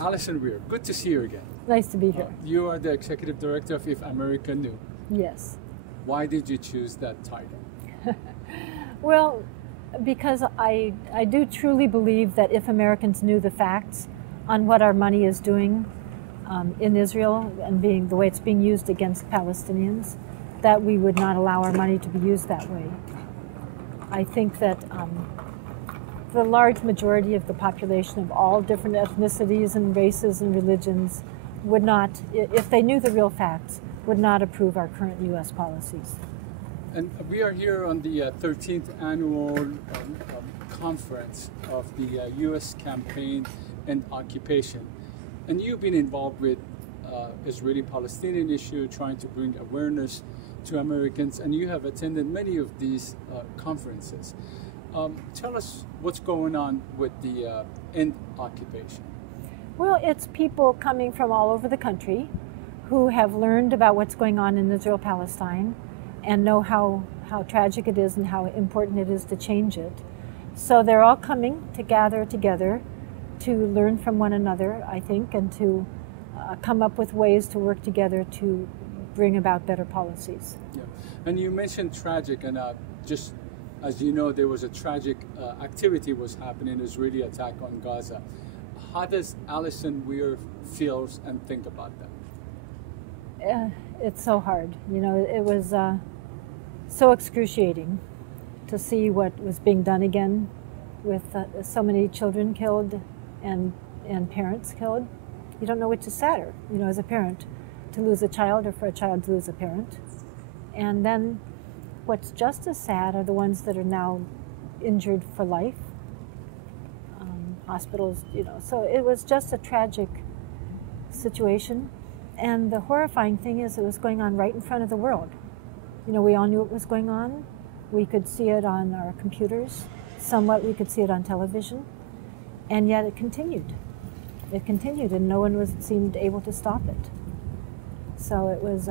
Alison Weir, good to see you again. Nice to be here. You are the Executive Director of If America Knew. Yes. Why did you choose that title? Well, because I do truly believe that if Americans knew the facts on what our money is doing in Israel and the way it's being used against Palestinians, that we would not allow our money to be used that way. I think that the large majority of the population of all different ethnicities and races and religions would not, if they knew the real facts, would not approve our current U.S. policies. And we are here on the 13th annual conference of the U.S. campaign and occupation. And you've been involved with Israeli-Palestinian issue, trying to bring awareness to Americans, and you have attended many of these conferences. Tell us what's going on with the end occupation. Well, it's people coming from all over the country who have learned about what's going on in Israel-Palestine and know how tragic it is and how important it is to change it. So they're all coming to gather together to learn from one another, I think, and to come up with ways to work together to bring about better policies. Yeah, and you mentioned tragic, and just as you know, there was a tragic activity was happening, Israeli attack on Gaza. How does Alison Weir feels and think about that? It's so hard. You know, it was so excruciating to see what was being done again with so many children killed and parents killed. You don't know which is sadder, you know, as a parent, to lose a child or for a child to lose a parent. And then what's just as sad are the ones that are now injured for life. Hospitals, you know, so it was just a tragic situation. And the horrifying thing is it was going on right in front of the world. You know, we all knew it was going on. We could see it on our computers. Somewhat we could see it on television. And yet it continued. It continued, and no one seemed able to stop it. So it was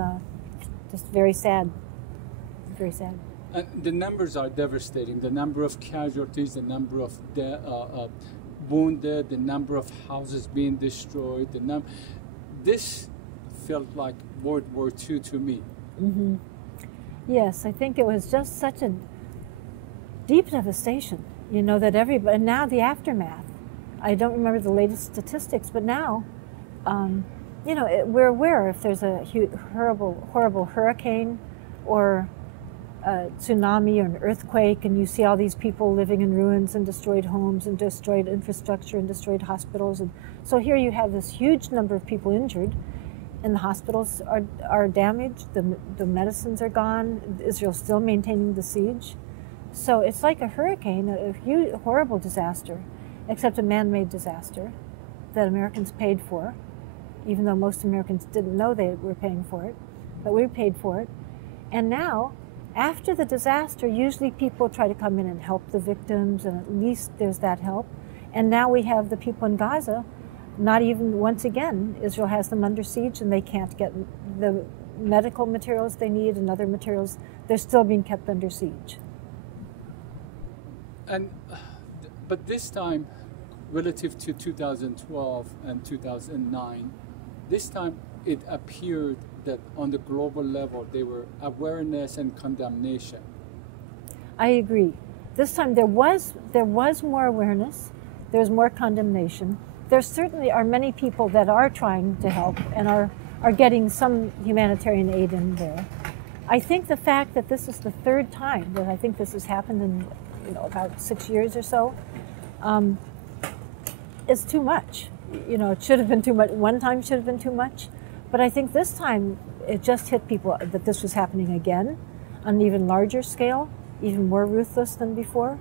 just very sad. Very sad. And the numbers are devastating. The number of casualties, the number of wounded, the number of houses being destroyed. This felt like World War II to me. Mm-hmm. Yes, I think it was just such a deep devastation, you know, that everybody, and now the aftermath. I don't remember the latest statistics, but now, you know, we're aware if there's a horrible hurricane or a tsunami or an earthquake, and you see all these people living in ruins and destroyed homes and destroyed infrastructure and destroyed hospitals. And so here you have this huge number of people injured, and the hospitals are damaged, the medicines are gone, Israel's still maintaining the siege. So it's like a hurricane, a huge, horrible disaster, except a man-made disaster that Americans paid for, even though most Americans didn't know they were paying for it, but we paid for it. And now, after the disaster, usually people try to come in and help the victims, and at least there's that help. And now we have the people in Gaza, not even, once again, Israel has them under siege and they can't get the medical materials they need and other materials. They're still being kept under siege. But this time, relative to 2012 and 2009, this time it appeared that on the global level there were awareness and condemnation. I agree. This time there was more awareness, there's more condemnation. There certainly are many people that are trying to help and are getting some humanitarian aid in there. I think the fact that this is the third time that I think this has happened in, you know, about 6 years or so, is too much. You know, it should have been too much. One time should have been too much. But I think this time it just hit people that this was happening again on an even larger scale, even more ruthless than before.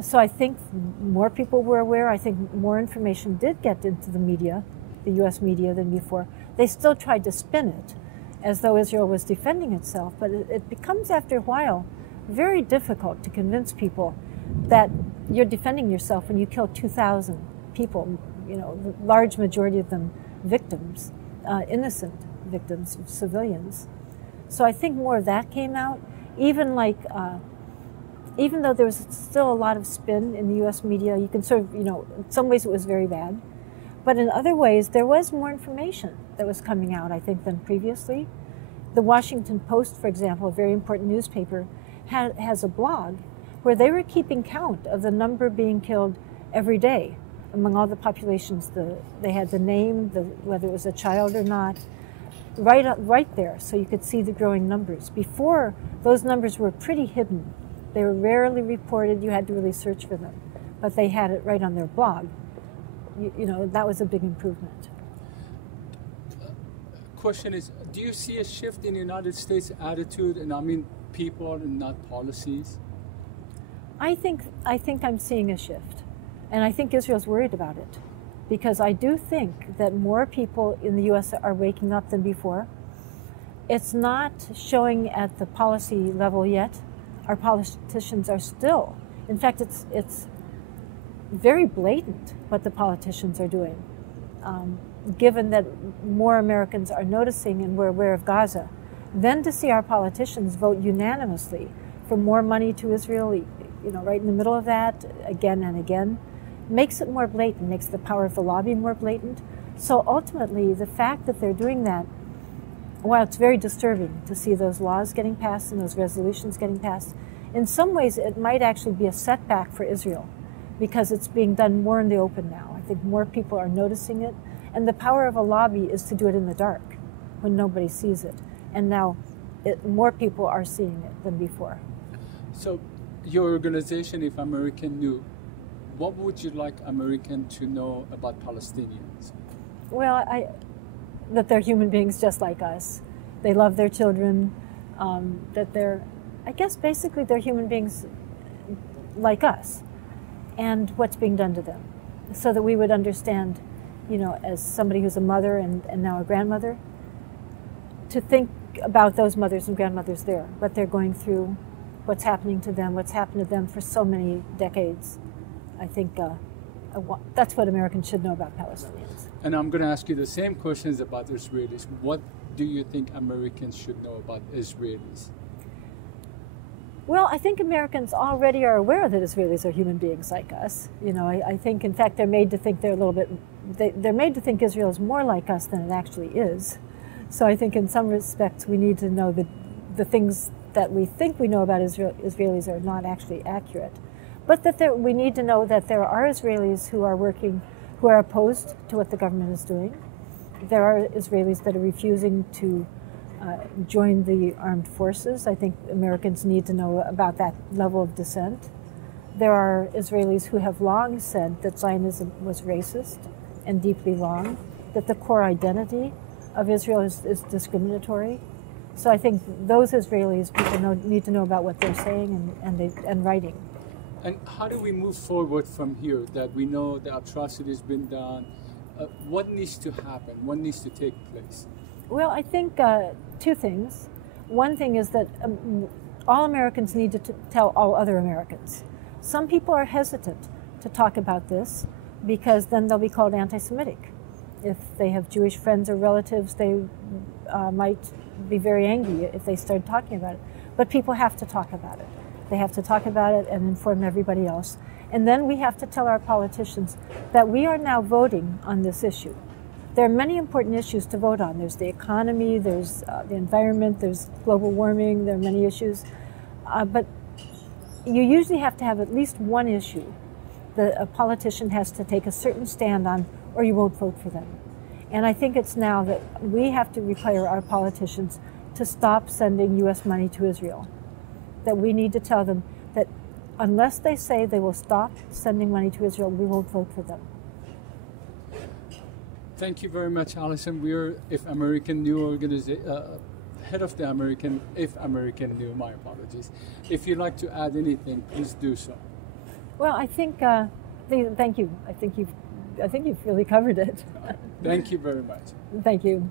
So I think more people were aware. I think more information did get into the media, the U.S. media, than before. They still tried to spin it as though Israel was defending itself, but it becomes, after a while, very difficult to convince people that you're defending yourself when you kill 2,000 people, you know, the large majority of them victims, innocent victims, civilians. So I think more of that came out, even though there was still a lot of spin in the U.S. media. You can sort of, you know, in some ways it was very bad, But in other ways, there was more information that was coming out, I think, than previously. The Washington Post, for example, a very important newspaper, has a blog where they were keeping count of the number being killed every day among all the populations. They had the name, whether it was a child or not, right there, so you could see the growing numbers. Before, those numbers were pretty hidden. They were rarely reported. You had to really search for them. But they had it right on their blog. You know, that was a big improvement. Question is, do you see a shift in the United States attitude, and I mean people and not policies? I think I'm seeing a shift. And I think Israel's worried about it. Because I do think that more people in the U.S. are waking up than before. It's not showing at the policy level yet. Our politicians are still, in fact, it's very blatant what the politicians are doing. Given that more Americans are noticing and we're aware of Gaza, then to see our politicians vote unanimously for more money to Israel, you know, right in the middle of that, again and again, makes it more blatant, makes the power of the lobby more blatant. So ultimately, the fact that they're doing that, while it's very disturbing to see those laws getting passed and those resolutions getting passed, in some ways it might actually be a setback for Israel because it's being done more in the open now. I think more people are noticing it. And the power of a lobby is to do it in the dark when nobody sees it. And now more people are seeing it than before. So your organization, If American Knew, what would you like Americans to know about Palestinians? Well, that they're human beings just like us. They love their children, that they're, I guess basically they're human beings like us, and what's being done to them. So that we would understand, you know, as somebody who's a mother and now a grandmother, to think about those mothers and grandmothers there, what they're going through, what's happening to them, what's happened to them for so many decades. I think that's what Americans should know about Palestinians. And I'm going to ask you the same questions about Israelis. What do you think Americans should know about Israelis? Well, I think Americans already are aware that Israelis are human beings like us. You know, I think, in fact, they're made to think they're a little bit, they're made to think Israel is more like us than it actually is. So I think in some respects we need to know that the things that we think we know about Israelis are not actually accurate. But that we need to know that there are Israelis who are opposed to what the government is doing. There are Israelis that are refusing to join the armed forces. I think Americans need to know about that level of dissent. There are Israelis who have long said that Zionism was racist and deeply wrong, that the core identity of Israel is discriminatory. So I think those Israelis people need to know about what they're saying and writing. And how do we move forward from here, that we know the atrocity has been done? What needs to happen? What needs to take place? Well, I think two things. One thing is that all Americans need to tell all other Americans. Some people are hesitant to talk about this because then they'll be called anti-Semitic. If they have Jewish friends or relatives, they might be very angry if they start talking about it. But people have to talk about it. They have to talk about it and inform everybody else. And then we have to tell our politicians that we are now voting on this issue. There are many important issues to vote on. There's the economy, there's the environment, there's global warming, there are many issues. But you usually have to have at least one issue that a politician has to take a certain stand on, or you won't vote for them. And I think it's now that we have to require our politicians to stop sending U.S. money to Israel. That we need to tell them that unless they say they will stop sending money to Israel, we won't vote for them. Thank you very much, Alison Weir, If American Knew head of the If American Knew, my apologies. If you'd like to add anything, please do so. Well, I think, thank you. I think you've really covered it. Thank you very much. Thank you.